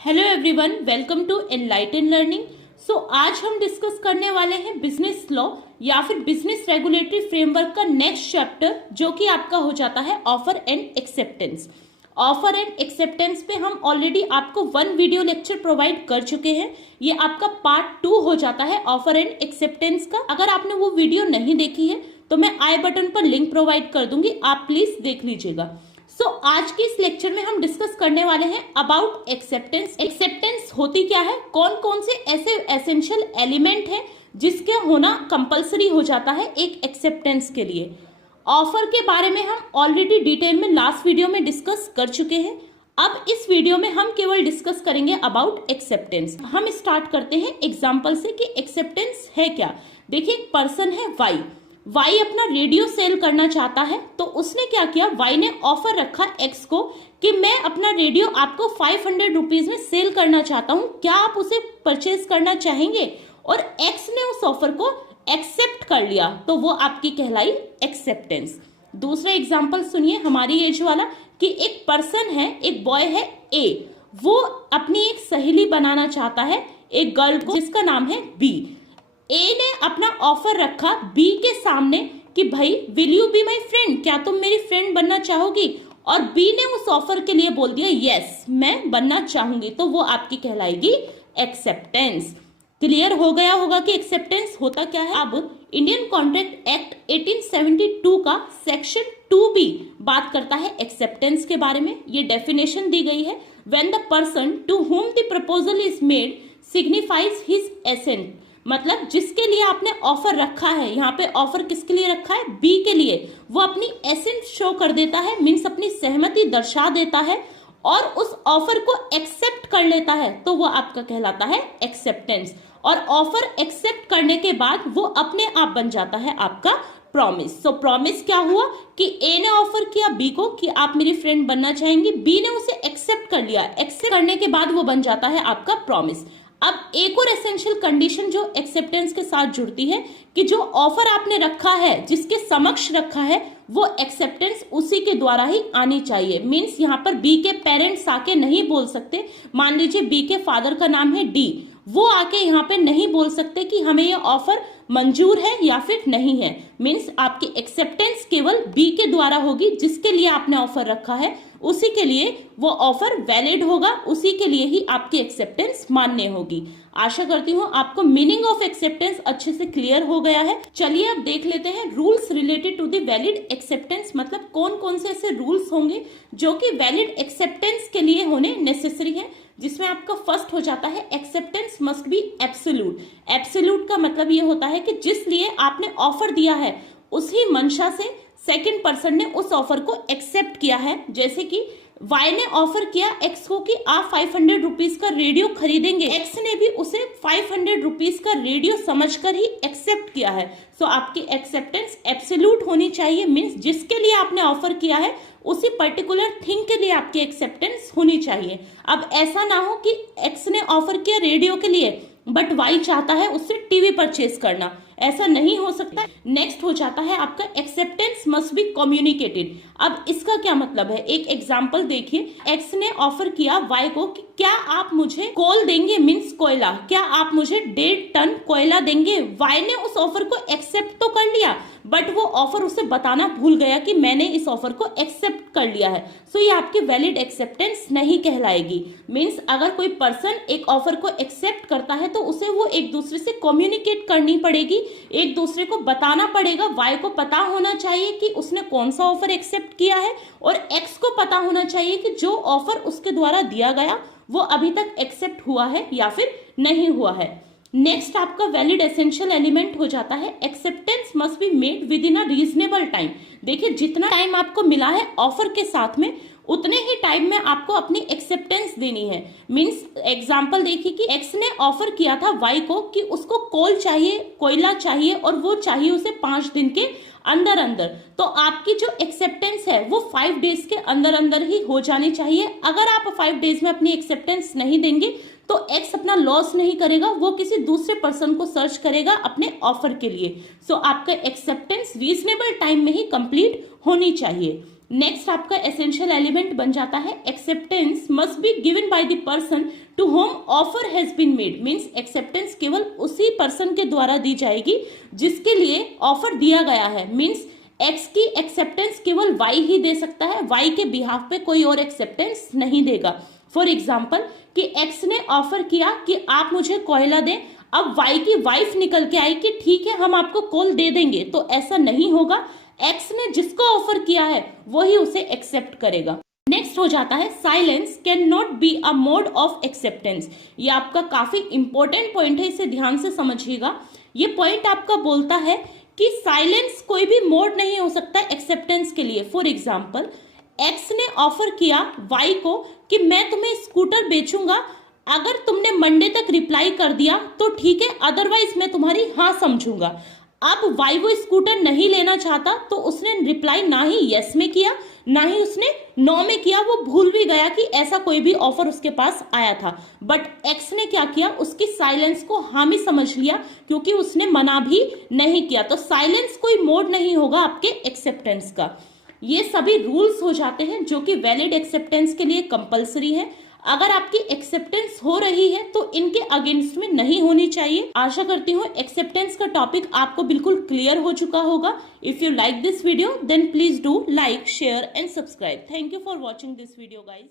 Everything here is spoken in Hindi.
Hello everyone, welcome to enlighten learning. आज हम डिस्कस करने वाले हैं बिजनेस लॉ या फिर बिजनेस रेगुलेटरी फ्रेमवर्क का नेक्स्ट चैप्टर, जो कि आपका हो जाता है offer and acceptance. Offer and acceptance पे हम ऑलरेडी आपको 1 वीडियो लेक्चर प्रोवाइड कर चुके हैं। ये आपका पार्ट 2 हो जाता है ऑफर एंड एक्सेप्टेंस का। अगर आपने वो वीडियो नहीं देखी है तो मैं आई बटन पर लिंक प्रोवाइड कर दूंगी, आप प्लीज देख लीजिएगा। आज के इस लेक्चर में हम डिस्कस करने वाले हैं अबाउट एक्सेप्टेंस। एक्सेप्टेंस होती क्या है, कौन कौन से ऐसे एसेंशियल एलिमेंट है जिसके होना कंपलसरी हो जाता है एक एक्सेप्टेंस के लिए। ऑफर के बारे में हम ऑलरेडी डिटेल में लास्ट वीडियो में डिस्कस कर चुके हैं। अब इस वीडियो में हम केवल डिस्कस करेंगे अबाउट एक्सेप्टेंस। हम स्टार्ट करते हैं एग्जाम्पल से कि एक्सेप्टेंस है क्या। देखिए, एक पर्सन है वाई अपना रेडियो सेल करना चाहता है, तो उसने क्या किया, वाई ने ऑफर रखा एक्स को कि मैं अपना रेडियो आपको 500 रुपीज में सेल करना चाहता हूं, क्या आप उसे परचेज करना चाहेंगे? और एक्स ने उस ऑफर को एक्सेप्ट कर लिया, तो वो आपकी कहलाई एक्सेप्टेंस। दूसरा एग्जांपल सुनिए, हमारी एज वाला, कि एक पर्सन है, एक बॉय है ए, वो अपनी एक सहेली बनाना चाहता है एक गर्ल को जिसका नाम है बी। ए ने अपना ऑफर रखा बी के सामने कि भाई will you be my friend, क्या तुम मेरी फ्रेंड बनना चाहोगी? और बी ने उस ऑफर के लिए बोल दिया यस, मैं बनना चाहूंगी, तो वो आपकी कहलाएगी एक्सेप्टेंस। क्लियर हो गया होगा कि एक्सेप्टेंस होता क्या है। अब इंडियन कॉन्ट्रैक्ट एक्ट 1872 का सेक्शन 2B बात करता है एक्सेप्टेंस के बारे में। ये डेफिनेशन दी गई है, when the person to whom the proposal is made signifies his assent, मतलब जिसके लिए आपने ऑफर रखा है, यहाँ पे ऑफर किसके लिए रखा है, बी के लिए, वो अपनी एसेंट शो कर देता है, मीन्स अपनी सहमति दर्शा देता है और उस ऑफर को एक्सेप्ट कर लेता है, तो वो आपका कहलाता है एक्सेप्टेंस। और ऑफर एक्सेप्ट करने के बाद वो अपने आप बन जाता है आपका प्रॉमिस। सो प्रॉमिस क्या हुआ कि ए ने ऑफर किया बी को कि आप मेरी फ्रेंड बनना चाहेंगे, बी ने उसे एक्सेप्ट कर लिया, एक्सेप्ट करने के बाद वो बन जाता है आपका प्रॉमिस। अब एक और एसेंशियल कंडीशन जो एक्सेप्टेंस के साथ जुड़ती है कि जो ऑफर आपने रखा है, जिसके समक्ष रखा है, वो एक्सेप्टेंस उसी के द्वारा ही आनी चाहिए। मींस यहाँ पर बी के पेरेंट्स आके नहीं बोल सकते। मान लीजिए बी के फादर का नाम है डी, वो आके यहाँ पे नहीं बोल सकते कि हमें ये ऑफर मंजूर है या फिर नहीं है। मींस आपकी एक्सेप्टेंस केवल बी के द्वारा होगी, जिसके लिए आपने ऑफर रखा है उसी के लिए वो ऑफर वैलिड होगा, उसी के लिए ही आपकी एक्सेप्टेंस मान्य होगी। आशा करती हूँ आपको मीनिंग ऑफ एक्सेप्टेंस अच्छे से क्लियर हो गया है। चलिए अब देख लेते हैं rules related to the valid acceptance, मतलब कौन कौन से ऐसे रूल्स होंगे जो कि वैलिड एक्सेप्टेंस के लिए होने नेसेसरी है। जिसमें आपका फर्स्ट हो जाता है acceptance must B absolute. Absolute का मतलब ये होता है कि जिस लिए आपने ऑफर दिया है उसी मंशा से सेकंड पर्सन ने उस ऑफर को एक्सेप्ट किया है। जैसे कि वाई ने ऑफर किया एक्स को कि आप 500 रुपीज का रेडियो खरीदेंगे, एक्स ने भी उसे 500 रुपीज का रेडियो समझकर ही एक्सेप्ट किया है। सो आपकी एक्सेप्टेंस एब्सोल्यूट होनी चाहिए, मीन्स जिसके लिए आपने ऑफर किया है उसी पर्टिकुलर थिंग के लिए आपकी एक्सेप्टेंस होनी चाहिए। अब ऐसा ना हो कि एक्स ने ऑफर किया रेडियो के लिए बट वाई चाहता है उससे टीवी परचेज करना, ऐसा नहीं हो सकता। नेक्स्ट हो जाता है आपका एक्सेप्टेंस मस्ट बी कम्युनिकेटेड। अब इसका क्या मतलब है, एक एग्जांपल देखिए। एक्स ने ऑफर किया वाई को कि क्या आप मुझे कोल देंगे, मींस कोयला, क्या आप मुझे 1.5 टन कोयला देंगे? वाई ने उस ऑफर को एक्सेप्ट तो कर लिया बट वो ऑफर उसे बताना भूल गया कि मैंने इस ऑफर को एक्सेप्ट कर लिया है। सो ये आपकी वैलिड एक्सेप्टेंस नहीं कहलाएगी। मींस अगर कोई पर्सन एक ऑफर को एक्सेप्ट करता है तो उसे वो एक दूसरे से कम्युनिकेट करनी पड़ेगी, एक दूसरे को बताना पड़ेगा। वाई को पता होना चाहिए कि उसने कौन सा ऑफर एक्सेप्ट किया है और एक्स को पता होना चाहिए कि जो ऑफर उसके द्वारा दिया गया वो अभी तक एक्सेप्ट हुआ है या फिर नहीं हुआ है। नेक्स्ट आपका वैलिड एसेंशियल एलिमेंट हो जाता है acceptance must be made with in a reasonable time. देखिए, जितना टाइम आपको मिला है ऑफर के साथ में उतने ही टाइम में आपको अपनी एक्सेप्टेंस देनी है। मींस एग्जांपल देखिए कि एक्स ने ऑफर किया था वाई को कि उसको कोल चाहिए, कोयला चाहिए और वो चाहिए उसे 5 दिन के अंदर अंदर, तो आपकी जो एक्सेप्टेंस है वो 5 डेज के अंदर अंदर ही हो जानी चाहिए। अगर आप 5 डेज में अपनी एक्सेप्टेंस नहीं देंगे तो एक्स अपना लॉस नहीं करेगा, वो किसी दूसरे पर्सन को सर्च करेगा अपने ऑफर के लिए। सो आपका एक्सेप्टेंस रीजनेबल टाइम में ही कंप्लीट होनी चाहिए। नेक्स्ट आपका एसेंशियल एलिमेंट बन जाता है acceptance must be given by the person to whom offer has been made. Means acceptance केवल उसी पर्सन के द्वारा दी जाएगी जिसके लिए ऑफर दिया गया है। मींस एक्स की एक्सेप्टेंस केवल वाई ही दे सकता है, वाई के बिहाफ पे कोई और एक्सेप्टेंस नहीं देगा। फॉर एग्जाम्पल कि एक्स ने ऑफर किया कि आप मुझे कोयला दें, अब वाई की वाइफ निकल के आई कि ठीक है हम आपको कोल दे देंगे, तो ऐसा नहीं होगा। एक्स ने जिसको ऑफर किया है वही उसे एक्सेप्ट करेगा। नेक्स्ट हो जाता है silence can not be a mode of acceptance. ये आपका काफी इंपॉर्टेंट पॉइंट है, इसे ध्यान से समझिएगा। ये पॉइंट आपका बोलता है कि साइलेंस कोई भी मोड नहीं हो सकता एक्सेप्टेंस के लिए। फॉर एग्जाम्पल एक्स ने ऑफर किया वाई को कि मैं तुम्हें स्कूटर बेचूंगा, अगर तुमने मंडे तक रिप्लाई कर दिया तो ठीक है, अदरवाइज मैं तुम्हारी हाँ समझूंगा। अब वाई वो स्कूटर नहीं लेना चाहता तो उसने रिप्लाई ना ही यस में किया ना ही उसने नो में किया, वो भूल भी गया कि ऐसा कोई भी ऑफर उसके पास आया था। बट एक्स ने क्या किया, उसकी साइलेंस को हामी समझ लिया क्योंकि उसने मना भी नहीं किया। तो साइलेंस कोई मोड नहीं होगा आपके एक्सेप्टेंस का। ये सभी रूल्स हो जाते हैं जो कि वैलिड एक्सेप्टेंस के लिए कंपलसरी है। अगर आपकी एक्सेप्टेंस हो रही है तो इनके अगेंस्ट में नहीं होनी चाहिए। आशा करती हूँ एक्सेप्टेंस का टॉपिक आपको बिल्कुल क्लियर हो चुका होगा। If you like this video then please do like, share and subscribe. Thank you for watching this video guys.